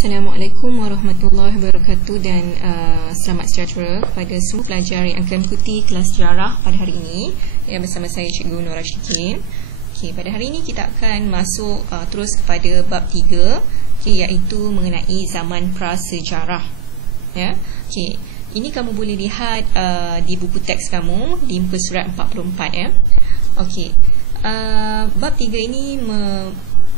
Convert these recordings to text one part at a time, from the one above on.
Assalamualaikum warahmatullahi wabarakatuh dan selamat sejahtera kepada semua pelajar yang akan mengikuti kelas sejarah pada hari ini bersama saya Cikgu Nur Rashikin. Pada hari ini kita akan masuk terus kepada bab 3 iaitu mengenai zaman prasejarah. Ini kamu boleh lihat di buku teks kamu di muka surat 44 bab 3 ini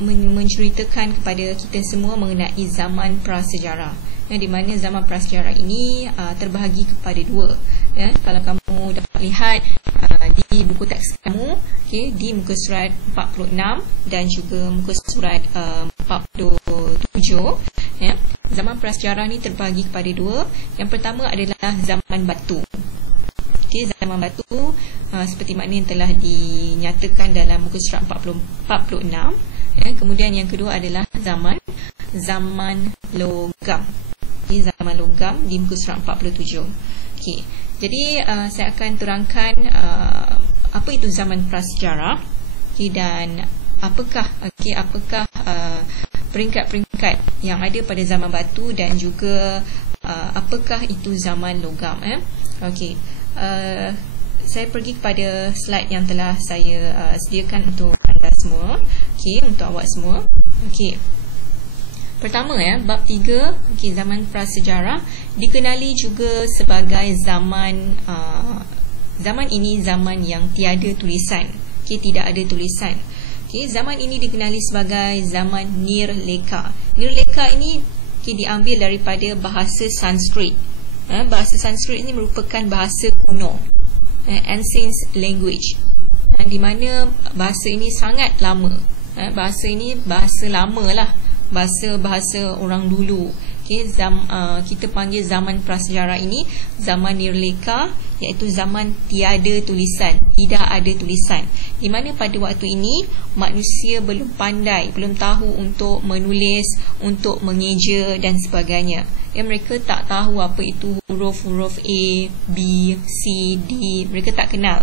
menceritakan kepada kita semua mengenai zaman prasejarah, di mana zaman prasejarah ini terbahagi kepada dua. Kalau kamu dapat lihat di buku teks kamu, di muka surat 46 dan juga muka surat 47, zaman prasejarah ini terbahagi kepada dua. Yang pertama adalah zaman batu. Zaman batu seperti mana yang telah dinyatakan dalam muka surat 46. Kemudian yang kedua adalah zaman logam. Zaman logam di muka surat 47. Jadi saya akan terangkan apa itu zaman prasejarah dan apakah peringkat-peringkat yang ada pada zaman batu dan juga apakah itu zaman logam. Saya pergi kepada slide yang telah saya sediakan untuk anda semua, untuk awak semua. Pertama, bab 3, zaman prasejarah dikenali juga sebagai zaman ini zaman yang tiada tulisan, tidak ada tulisan. Zaman ini dikenali sebagai zaman Nirleka. Nirleka ini diambil daripada bahasa Sanskrit. Bahasa Sanskrit ini merupakan bahasa kuno, ancient language, di mana bahasa ini sangat lama. Bahasa ini bahasa lama lah, bahasa orang dulu. Kita panggil zaman prasejarah ini zaman Nirleka, iaitu zaman tiada tulisan, tidak ada tulisan, di mana pada waktu ini manusia belum pandai, belum tahu untuk menulis, untuk mengeja dan sebagainya. Mereka tak tahu apa itu huruf-huruf A, B, C, D. Mereka tak kenal.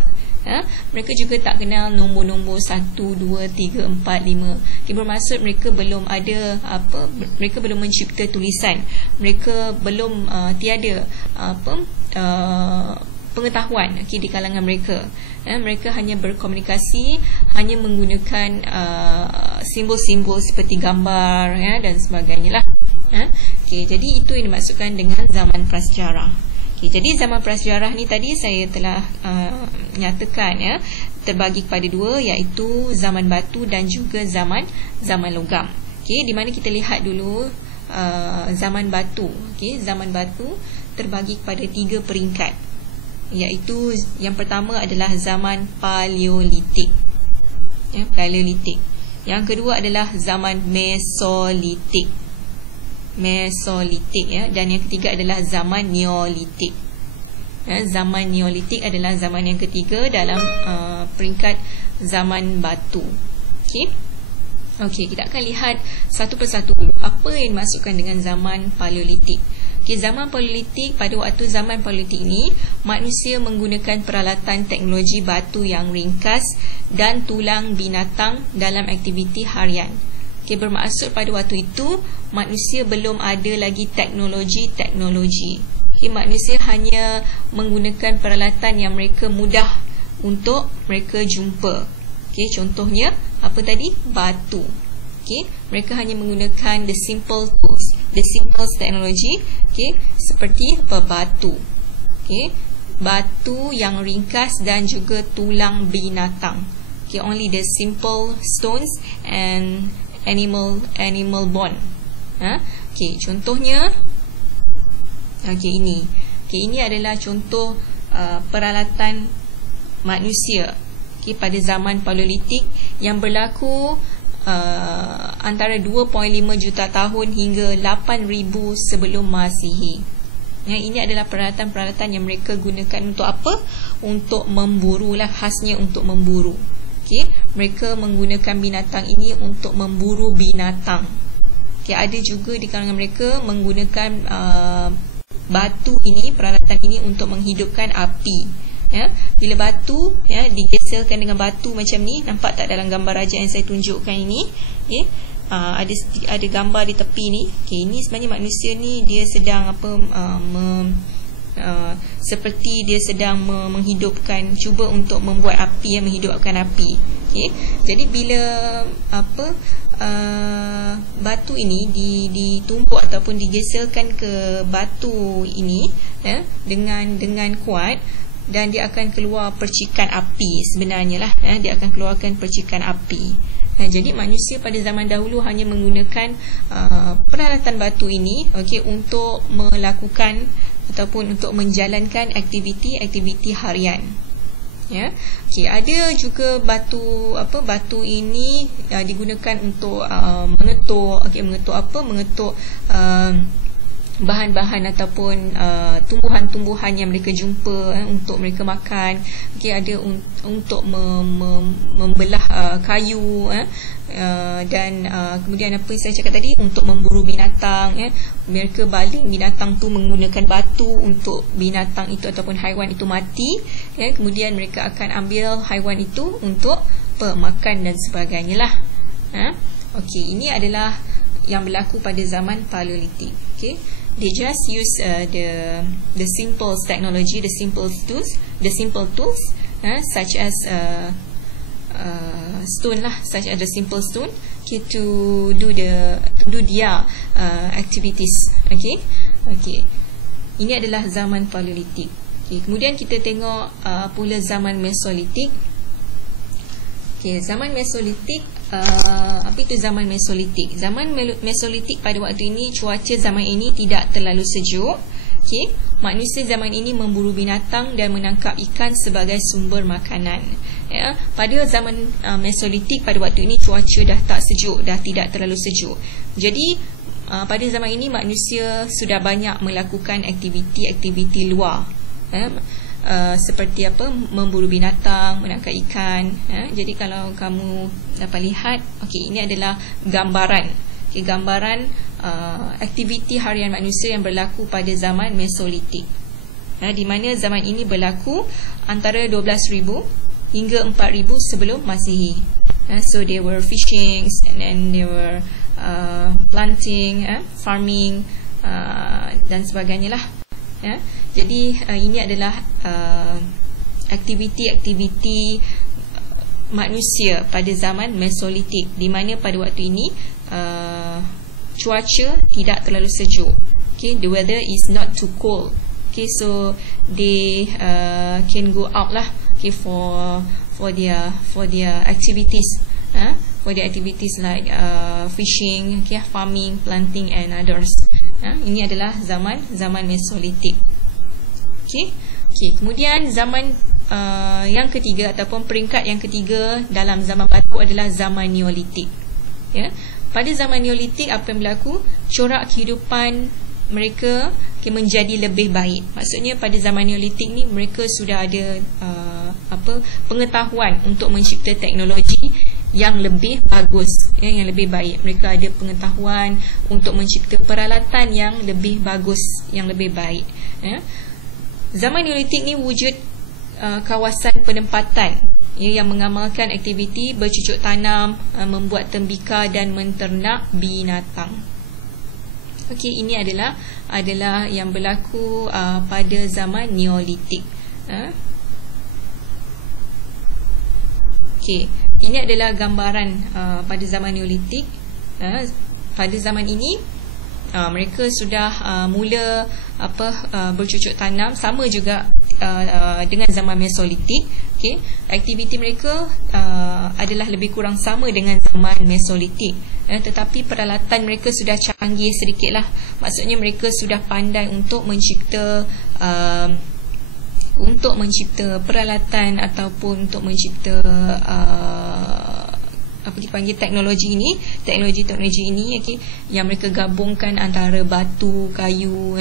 Mereka juga tak kenal nombor-nombor 1, 2, 3, 4, 5. Bermaksud mereka belum ada mereka belum mencipta tulisan. Mereka belum tiada pengetahuan di kalangan mereka. Mereka hanya berkomunikasi, hanya menggunakan simbol-simbol seperti gambar dan sebagainya lah. Jadi itu yang dimaksudkan dengan zaman prasejarah. Jadi zaman prasejarah ni tadi saya telah nyatakan terbagi kepada dua, iaitu zaman batu dan juga zaman logam. Di mana kita lihat dulu zaman batu. Zaman batu terbagi kepada 3 peringkat, iaitu yang pertama adalah zaman Paleolitik. Paleolitik. Yang kedua adalah zaman Mesolitik. Dan yang ketiga adalah zaman Neolitik. Zaman Neolitik adalah zaman yang ketiga dalam peringkat zaman batu. Kita akan lihat satu persatu dulu apa yang dimaksudkan dengan zaman Paleolitik. Zaman Paleolitik, pada waktu zaman Paleolitik ini, manusia menggunakan peralatan teknologi batu yang ringkas dan tulang binatang dalam aktiviti harian. Bermaksud pada waktu itu manusia belum ada lagi teknologi. Manusia hanya menggunakan peralatan yang mereka mudah untuk mereka jumpa. Contohnya apa tadi? Batu. Mereka hanya menggunakan the simple tools, the simple technology, seperti batu. Batu yang ringkas dan juga tulang binatang. Only the simple stones and animal bone. Contohnya ini. Ini adalah contoh peralatan manusia pada zaman Paleolitik yang berlaku antara 2.5 juta tahun hingga 8,000 sebelum Masihi. Ini adalah peralatan-peralatan yang mereka gunakan untuk apa? Untuk memburu lah, khasnya untuk memburu. Mereka menggunakan binatang ini untuk memburu binatang. Ada juga di kalangan mereka menggunakan batu ini, peralatan ini untuk menghidupkan api. Bila batu digeserkan dengan batu macam ni, nampak tak dalam gambar raja yang saya tunjukkan ini? ada gambar di tepi ni. Okey, ini sebenarnya manusia ni dia sedang seperti dia sedang menghidupkan, cuba untuk membuat api, menghidupkan api. Okey, jadi bila batu ini ditumpuk ataupun digeserkan ke batu ini dengan kuat, dan dia akan keluar percikan api sebenarnya lah, dia akan keluarkan percikan api. Jadi manusia pada zaman dahulu hanya menggunakan peralatan batu ini, okey, untuk melakukan ataupun untuk menjalankan aktiviti harian. Ya. Okey, ada juga batu ini digunakan untuk mengetuk, mengetuk bahan-bahan ataupun tumbuhan-tumbuhan yang mereka jumpa untuk mereka makan. Okey, ada untuk membelah kayu, dan kemudian apa yang saya cakap tadi, untuk memburu binatang. Mereka baling binatang tu menggunakan batu untuk binatang itu ataupun haiwan itu mati. Kemudian mereka akan ambil haiwan itu untuk makan dan sebagainya lah. Okey, ini adalah yang berlaku pada zaman Paleolitik. Okey, they just use the simple technology, the simple tools, such as stone lah, such as the simple stone, okay, to do their activities. Okay. Ini adalah zaman Paleolitik. Okay, kemudian kita tengok pula zaman Mesolitik. Okay, zaman Mesolitik, apa itu zaman Mesolitik? Zaman Mesolitik pada waktu ini, cuaca zaman ini tidak terlalu sejuk. Okay, manusia zaman ini memburu binatang dan menangkap ikan sebagai sumber makanan. Pada zaman Mesolitik pada waktu ini, cuaca dah tak sejuk, dah tidak terlalu sejuk. Jadi pada zaman ini manusia sudah banyak melakukan aktiviti luar, seperti memburu binatang, menangkap ikan. Jadi kalau kamu dapat lihat, okey, ini adalah gambaran, gambaran aktiviti harian manusia yang berlaku pada zaman Mesolitik, di mana zaman ini berlaku antara 12,000 hingga 4,000 sebelum Masihi. So they were fishing, and then they were planting, farming, dan sebagainya lah. Jadi ini adalah aktiviti-aktiviti manusia pada zaman Mesolitik, di mana pada waktu ini cuaca tidak terlalu sejuk. Okay, the weather is not too cold. Okay, so they can go out lah, okay, for their activities, for their activities like fishing, okay, farming, planting and others. Ini adalah zaman Mesolitik. Okay. Kemudian zaman yang ketiga ataupun peringkat yang ketiga dalam zaman batu adalah zaman Neolitik. Pada zaman Neolitik, apa yang berlaku? Corak kehidupan mereka menjadi lebih baik. Maksudnya pada zaman Neolitik ni mereka sudah ada pengetahuan untuk mencipta teknologi yang lebih bagus, yang lebih baik. Mereka ada pengetahuan untuk mencipta peralatan yang lebih bagus, yang lebih baik. Zaman Neolitik ni wujud kawasan penempatan yang mengamalkan aktiviti bercucuk tanam, membuat tembikar dan menternak binatang. Okey, ini adalah yang berlaku pada zaman Neolitik. Okey, ini adalah gambaran pada zaman Neolitik. Pada zaman ini mereka sudah mula bercucuk tanam, sama juga dengan zaman Mesolitik. Okay. Aktiviti mereka adalah lebih kurang sama dengan zaman Mesolitik, tetapi peralatan mereka sudah canggih sedikit lah. Maksudnya mereka sudah pandai untuk mencipta peralatan ataupun untuk mencipta apa dipanggil teknologi ini, okay, yang mereka gabungkan antara batu, kayu,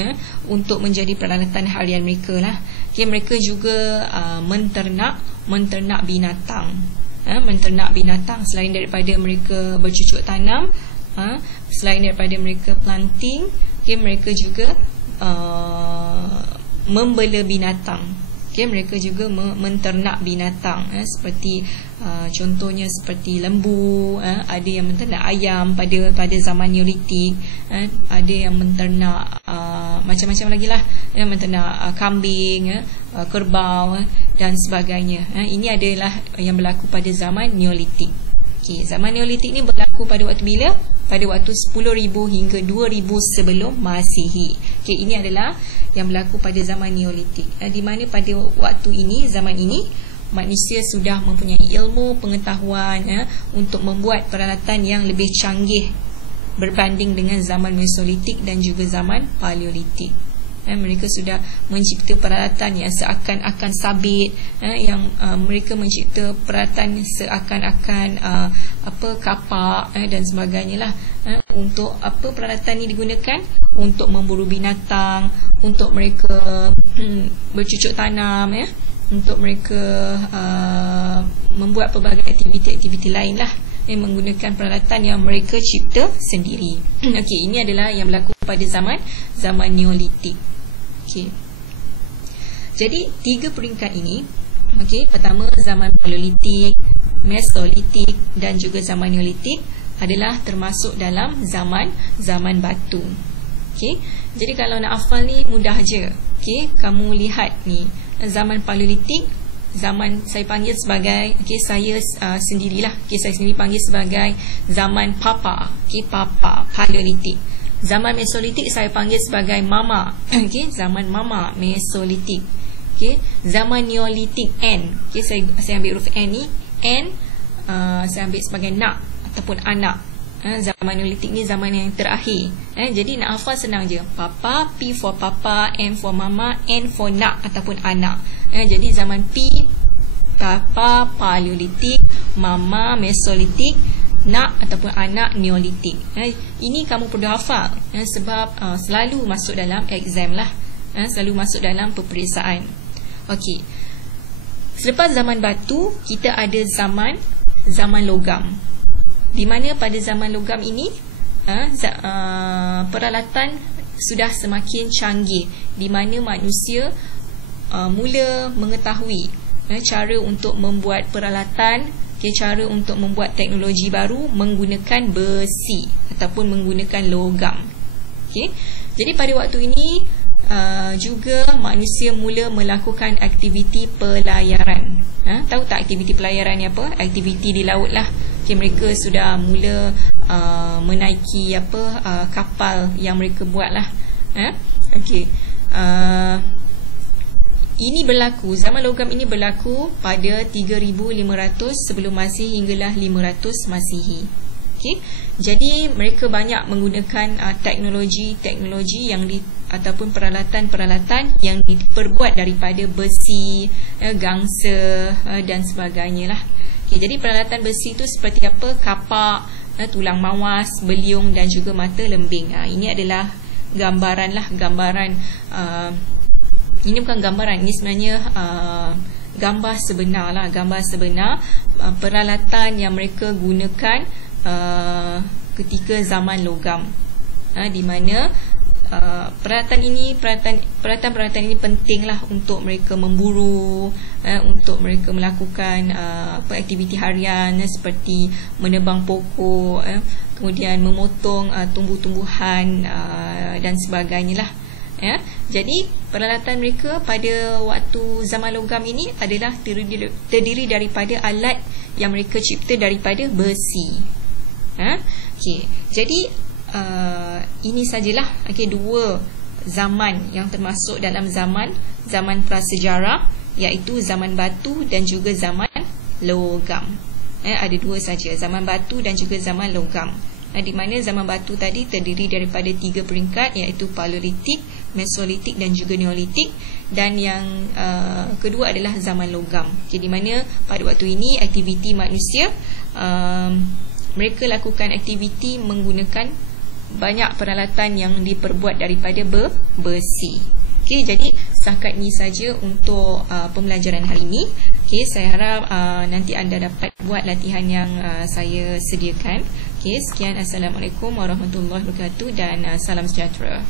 untuk menjadi peralatan harian mereka lah. Okay, mereka juga menternak binatang, menternak binatang. Selain daripada mereka bercucuk tanam, selain daripada mereka planting, okay, mereka juga membela binatang. Mereka juga menternak binatang, seperti contohnya seperti lembu, ada yang menternak ayam pada zaman Neolitik, ada yang menternak macam-macam lagi lah, menternak kambing, kerbau dan sebagainya. Ini adalah yang berlaku pada zaman Neolitik. Zaman Neolitik ni berlaku pada waktu bila? Pada waktu 10,000 hingga 2,000 sebelum Masihi. Ini adalah yang berlaku pada zaman Neolitik, di mana pada waktu ini, zaman ini, manusia sudah mempunyai ilmu pengetahuan untuk membuat peralatan yang lebih canggih berbanding dengan zaman Mesolitik dan juga zaman Paleolitik. Mereka sudah mencipta peralatan yang seakan-akan sabit, yang mereka mencipta peralatan seakan-akan kapak dan sebagainya lah. Untuk apa peralatan ini digunakan? Untuk memburu binatang, untuk mereka bercucuk tanam, untuk mereka membuat pelbagai aktiviti-aktiviti lain lah, menggunakan peralatan yang mereka cipta sendiri. Ini adalah yang berlaku pada zaman Neolitik. Jadi 3 peringkat ini, pertama zaman Paleolitik, Mesolitik dan juga zaman Neolitik adalah termasuk dalam zaman batu. Jadi kalau nak hafal ni mudah je. Kamu lihat ni, zaman Paleolitik, zaman saya panggil sebagai, saya sendirilah, saya sendiri panggil sebagai zaman Papa, Papa Paleolitik. Zaman Mesolitik saya panggil sebagai Mama, zaman Mama Mesolitik. Zaman Neolitik N, saya ambil huruf N ni, N saya ambil sebagai nak ataupun anak. Zaman Neolitik ni zaman yang terakhir. Jadi nak hafal senang je. Papa, P for Papa, M for Mama, N for nak ataupun anak. Jadi zaman P, Papa Paleolitik, Mama Mesolitik, nak ataupun anak Neolitik. Ini kamu perlu hafal, sebab selalu masuk dalam exam lah, selalu masuk dalam peperiksaan. Selepas zaman batu, kita ada zaman logam, di mana pada zaman logam ini peralatan sudah semakin canggih, di mana manusia mula mengetahui cara untuk membuat peralatan, cara untuk membuat teknologi baru menggunakan besi ataupun menggunakan logam. Jadi pada waktu ini juga manusia mula melakukan aktiviti pelayaran. Tahu tak aktiviti pelayaran ni apa? Aktiviti di laut lah. Mereka sudah mula menaiki kapal yang mereka buat lah. Ini berlaku, zaman logam ini berlaku pada 3,500 sebelum Masihi hinggalah 500 Masihi. Jadi mereka banyak menggunakan teknologi yang ataupun peralatan-peralatan yang diperbuat daripada besi, gangsa dan sebagainya lah. Jadi peralatan besi itu seperti apa? Kapak, tulang mawas, beliung dan juga mata lembing. Ini adalah gambaran lah, ini bukan gambaran, ini sebenarnya gambar sebenar lah, gambar sebenar peralatan yang mereka gunakan ketika zaman logam, di mana peralatan ini penting lah untuk mereka memburu, untuk mereka melakukan aktiviti harian seperti menebang pokok, kemudian memotong tumbuh-tumbuhan dan sebagainya lah. Jadi peralatan mereka pada waktu zaman logam ini adalah terdiri daripada alat yang mereka cipta daripada besi. Jadi ini sajalah dua zaman yang termasuk dalam zaman prasejarah, iaitu zaman batu dan juga zaman logam. Ada dua saja, zaman batu dan juga zaman logam. Di mana zaman batu tadi terdiri daripada 3 peringkat, iaitu Paleolitik, Mesolitik dan juga Neolitik, dan yang kedua adalah zaman logam. Di mana pada waktu ini aktiviti manusia, mereka lakukan aktiviti menggunakan banyak peralatan yang diperbuat daripada besi. Jadi setakat ini saja untuk pembelajaran hari ini. Saya harap nanti anda dapat buat latihan yang saya sediakan. Sekian, Assalamualaikum warahmatullahi wabarakatuh dan salam sejahtera.